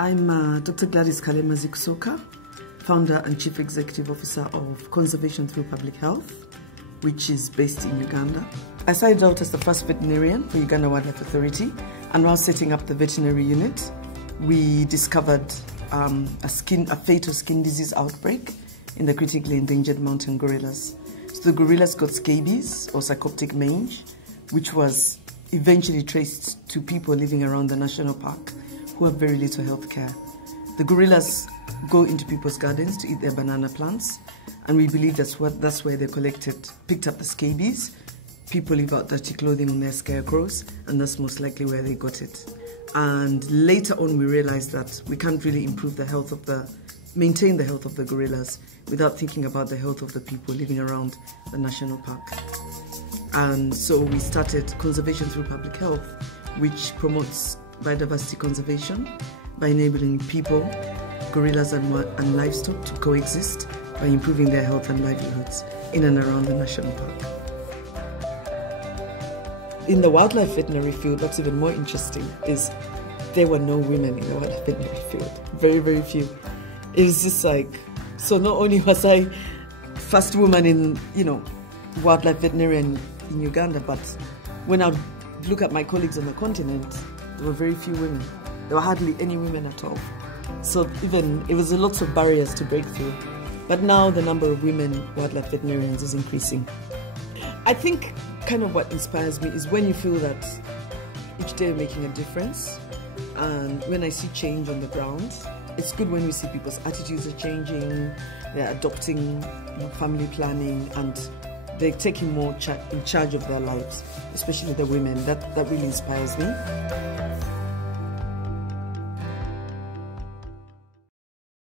I'm Dr. Gladys Kalema Zikusoka, founder and chief executive officer of Conservation Through Public Health, which is based in Uganda. I started out as the first veterinarian for Uganda Wildlife Authority, and while setting up the veterinary unit, we discovered a fatal skin disease outbreak in the critically endangered mountain gorillas. So the gorillas got scabies or sarcoptic mange, which was eventually traced to people living around the national park who have very little health care. The gorillas go into people's gardens to eat their banana plants, and we believe that's where they picked up the scabies. People leave out dirty clothing on their scarecrows, and that's most likely where they got it. And later on, we realized that we can't really maintain the health of the gorillas without thinking about the health of the people living around the national park. And so we started Conservation Through Public Health, which promotes biodiversity conservation by enabling people, gorillas and livestock to coexist by improving their health and livelihoods in and around the national park. In the wildlife veterinary field, what's even more interesting is there were no women in the wildlife veterinary field. Very, very few. It was just like, so not only was I first woman in, wildlife veterinarian in Uganda, but when I look at my colleagues on the continent, there were very few women. There were hardly any women at all. So it was a lot of barriers to break through. But now the number of women wildlife veterinarians is increasing. I think kind of what inspires me is when you feel that each day you're making a difference, and when I see change on the ground. It's good when we see people's attitudes are changing, they're adopting family planning, and they're taking more in charge of their lives, especially the women. That really inspires me.